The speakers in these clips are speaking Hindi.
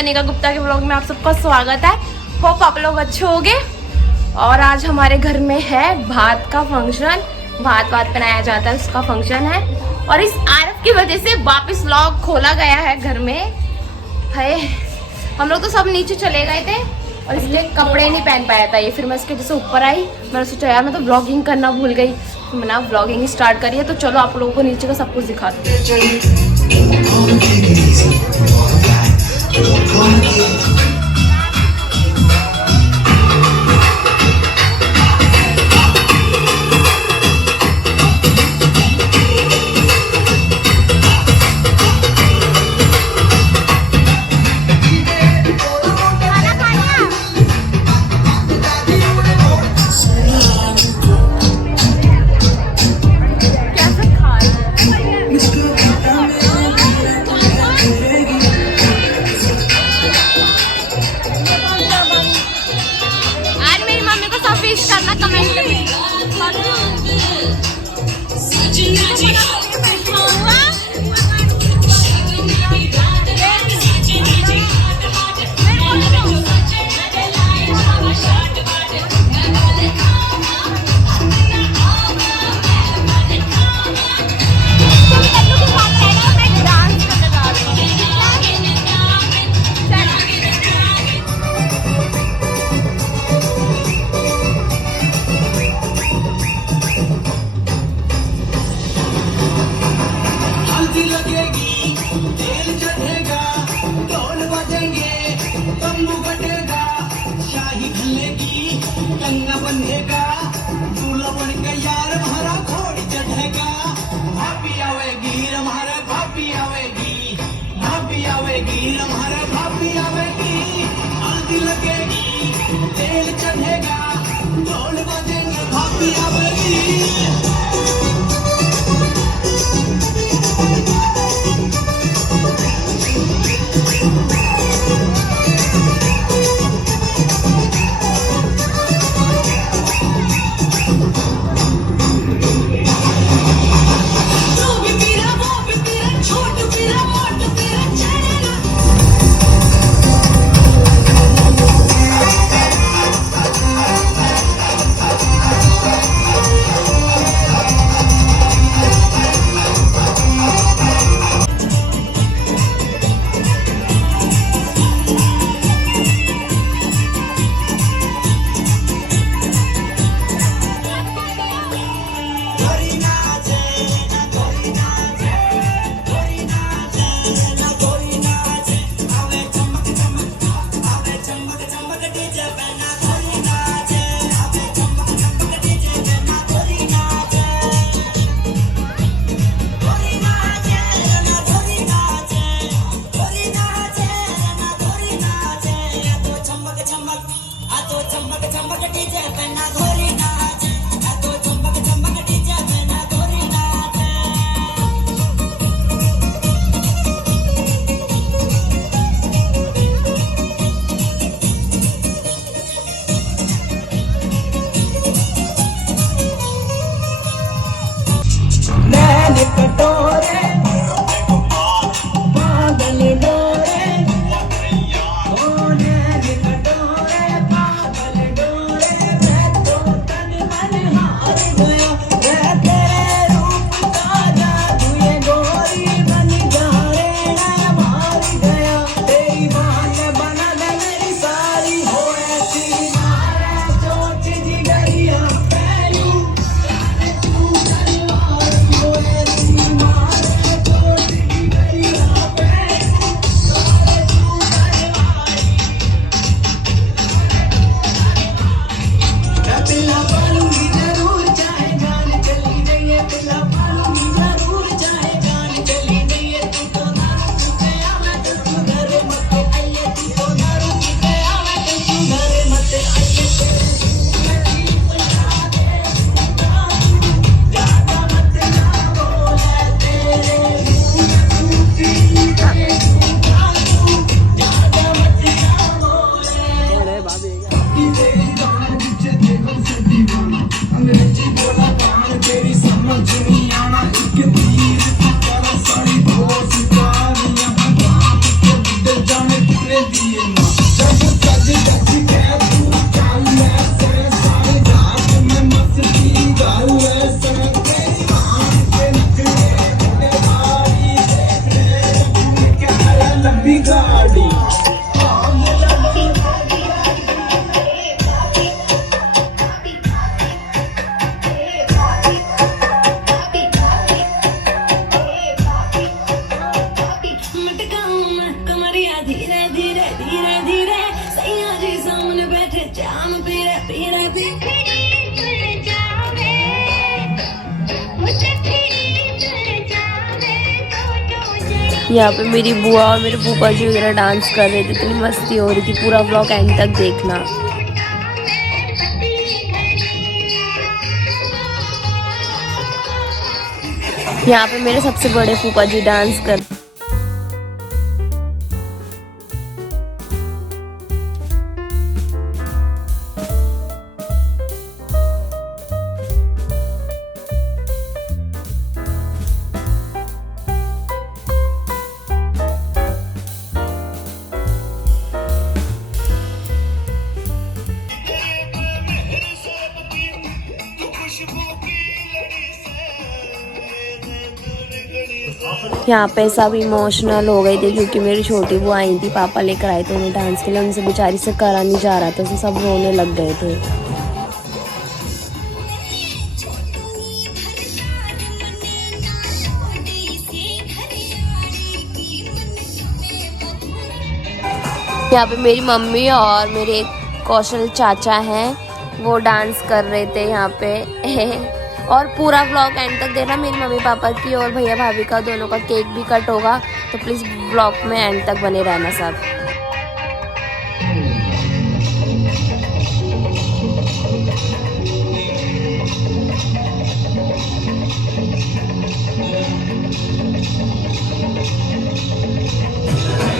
कनिका गुप्ता के ब्लॉग में आप सबका स्वागत है। होप आप लोग अच्छे होंगे। और आज हमारे घर में है भात का फंक्शन, भात बनाया जाता है, उसका फंक्शन है। और इस आरफ की वजह से वापस व्लॉग खोला गया है घर में है। हम लोग तो सब नीचे चले गए थे और इसलिए कपड़े नहीं पहन पाया था ये। फिर मैं इसके जैसे ऊपर आई, मैंने सोचा यार मैं तो व्लॉगिंग करना भूल गई, तो मैंने व्लॉगिंग स्टार्ट करी है। तो चलो आप लोगों को नीचे का सब कुछ दिखाती हूँ। यहाँ पे मेरी बुआ और मेरे फूफा जी वगैरह डांस कर रहे थे, इतनी मस्ती हो रही थी। पूरा व्लॉग एंड तक देखना। यहाँ पे मेरे सबसे बड़े फूफा जी डांस कर। यहाँ पे सब इमोशनल हो गए थे क्योंकि मेरी छोटी बुआ आई थी, पापा लेकर आए थे उन्हें डांस के लिए। उनसे बेचारी से करा नहीं जा रहा था, तो सब रोने लग गए थे। यहाँ पे मेरी मम्मी और मेरे कौशल चाचा हैं, वो डांस कर रहे थे यहाँ पे। और पूरा व्लॉग एंड तक देखना। मेरी मम्मी पापा की और भैया भाभी का दोनों का केक भी कट होगा, तो प्लीज़ व्लॉग में एंड तक बने रहना सब।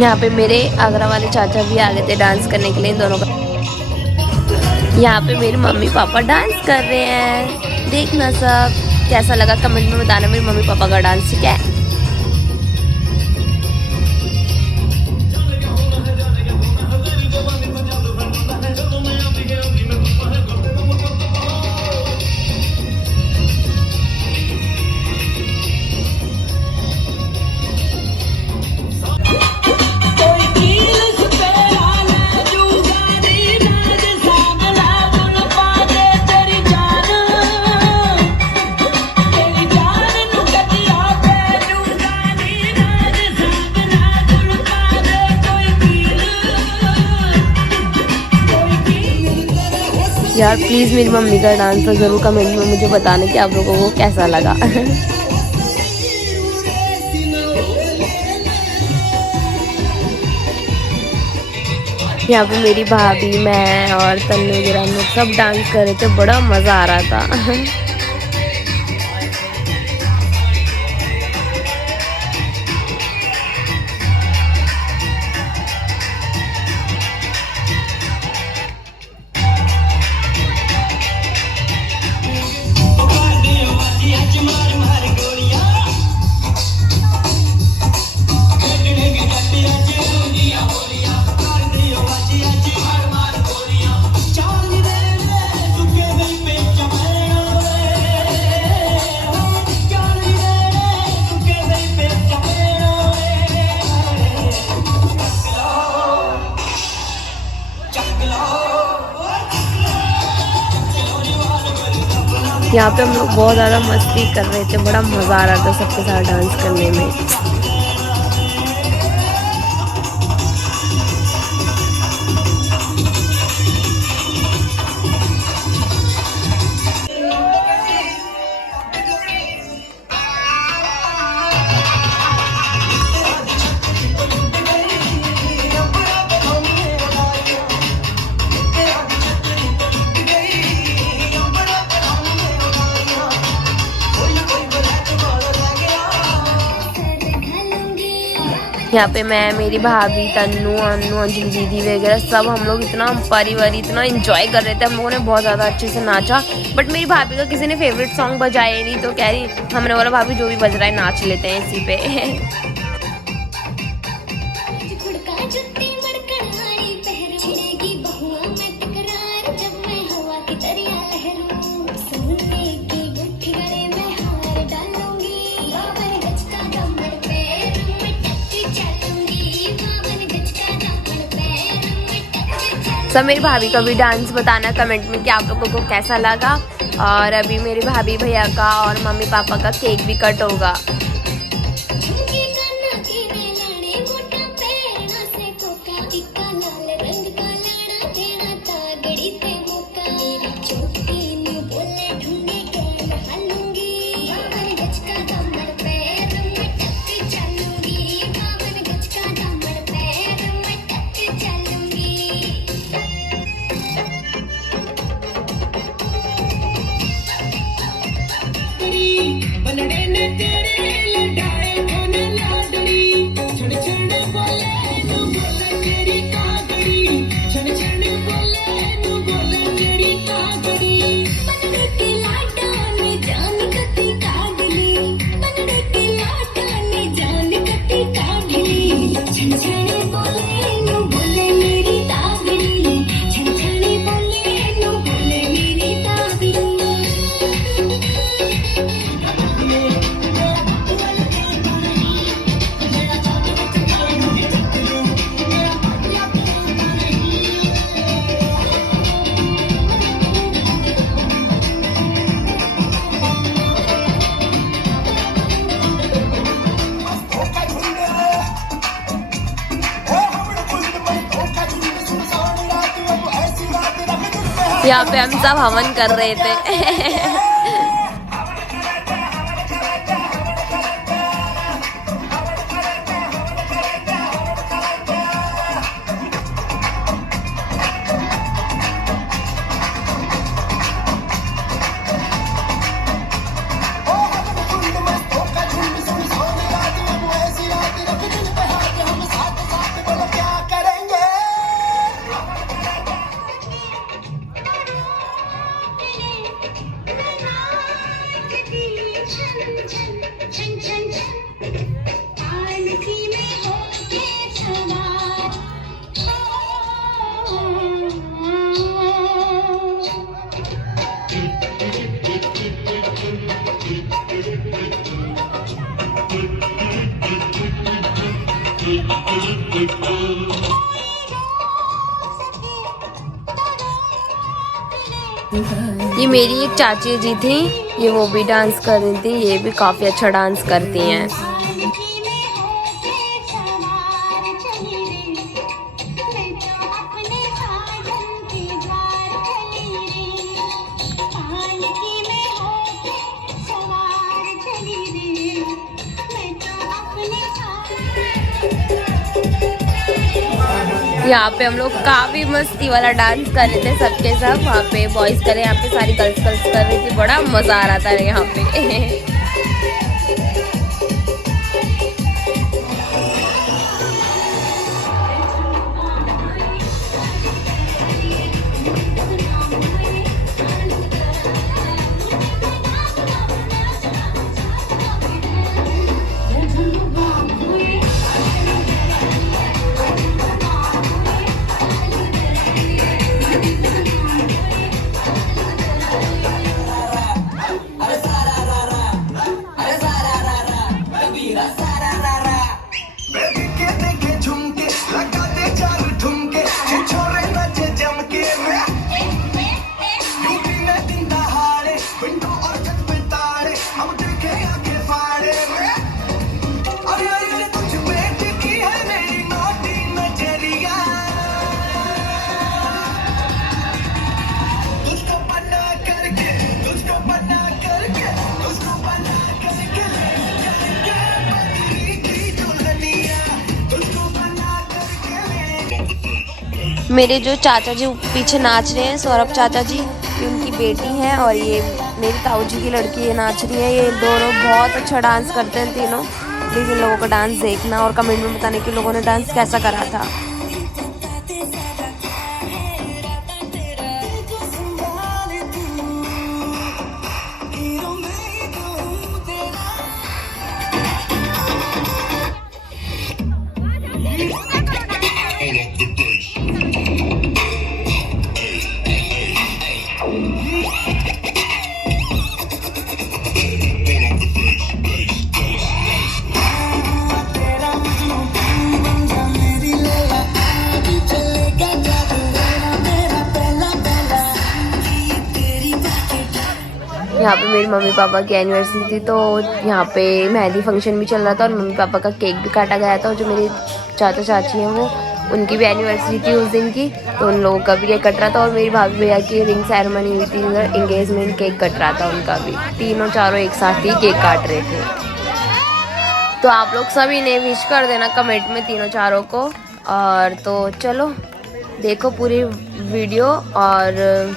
यहाँ पे मेरे आगरा वाले चाचा भी आ गए थे डांस करने के लिए दोनों का। यहाँ पे मेरे मम्मी पापा डांस कर रहे हैं, देखना सब। कैसा लगा कमेंट में बताना मेरे मम्मी पापा का डांस, ठीक है। यार प्लीज़ मेरी मम्मी का डांस तो ज़रूर कमेंट में मुझे बताना कि आप लोगों को कैसा लगा। यहाँ पे मेरी भाभी, मैं और तन्नू वगैरह हम लोग सब डांस कर रहे थे, बड़ा मज़ा आ रहा था। यहाँ पे हम लोग बहुत ज़्यादा मस्ती कर रहे थे, बड़ा मज़ा आ रहा था सबके साथ डांस करने में। यहाँ पे मैं, मेरी भाभी, तन्नू, अन्नू, अंजलि दीदी वगैरह सब हम लोग इतना परिवार इतना एंजॉय कर रहे थे। हम लोगों ने बहुत ज़्यादा अच्छे से नाचा। बट मेरी भाभी का किसी ने फेवरेट सॉन्ग बजाया ही नहीं, तो कह रही हमने बोला भाभी जो भी बज रहा है नाच लेते हैं इसी पे। सब मेरी भाभी का भी डांस बताना कमेंट में कि आप लोगों को कैसा लगा। और अभी मेरी भाभी भैया का और मम्मी पापा का केक भी कट होगा। यहाँ पे हम सब हवन कर रहे थे। ये मेरी एक चाची जी थी, ये वो भी डांस कर रही थी, ये भी काफी अच्छा डांस करती हैं। यहाँ पे हम लोग काफी मस्ती वाला डांस कर रहे थे सबके सब। वहाँ पे बॉयज कर रहे, यहाँ पे सारी गर्ल्स कर रही थी। बड़ा मजा आ रहा था यहाँ पे। मेरे जो चाचा जी पीछे नाच रहे हैं, सौरभ चाचा जी, ये उनकी बेटी है, और ये मेरी ताऊ जी की लड़की ये नाच रही है। ये दोनों बहुत अच्छा डांस करते हैं तीनों। प्लीज़ इन लोगों का डांस देखना और कमेंट में बताने कि लोगों ने डांस कैसा करा था। यहाँ पे मेरी मम्मी पापा की एनिवर्सरी थी, तो यहाँ पे मेहंदी फंक्शन भी चल रहा था और मम्मी पापा का केक भी काटा गया था। और जो मेरे चाचा चाची हैं वो, उनकी भी एनिवर्सरी थी उस दिन की, तो उन लोगों का भी केक कट रहा था। और मेरी भाभी भैया की रिंग सेरेमनी हुई थी, एंगेजमेंट केक कट रहा था उनका भी। तीनों चारों एक साथ ही केक काट रहे थे। तो आप लोग सभी ने विश कर देना कमेंट में तीनों चारों को। और तो चलो देखो पूरी वीडियो और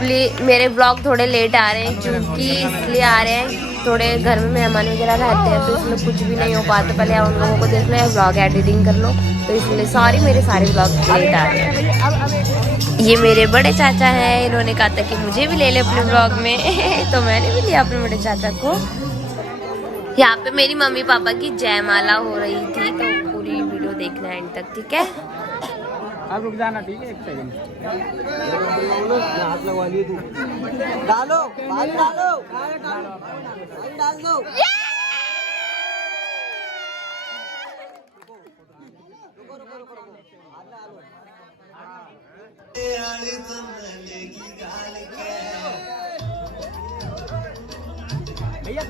मेरे ब्लॉग थोड़े लेट आ रहे हैं क्योंकि इसलिए आ रहे हैं, थोड़े घर में मेहमान वगैरह रहते हैं तो इसलिए कुछ भी नहीं हो पाता। पहले उन लोगों को देख लो या ब्लॉग एडिटिंग कर लो, तो इसलिए सॉरी मेरे सारे ब्लॉग लेट आ रहे हैं। ये मेरे बड़े चाचा हैं, इन्होंने कहा था कि मुझे भी ले ले अपने ब्लॉग में तो मैंने भी लिया अपने बड़े चाचा को। यहाँ पे मेरी मम्मी पापा की जयमाला हो रही थी, तो पूरी वीडियो देखना है एंड तक, ठीक है? आप रुक जाना, ठीक है? एक सेकंड हाथ लगवा लिए तू। डालो पानी डालो, पानी डाल दो। भैया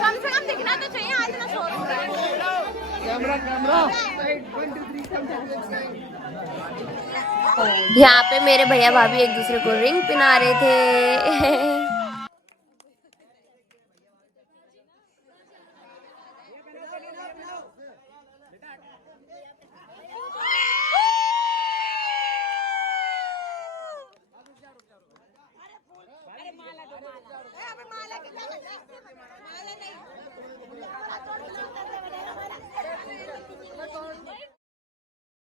कम से कम दिखना तो चाहिए आज ना शोरूम कैमरा। यहाँ पे मेरे भैया भाभी एक दूसरे को रिंग पहना रहे थे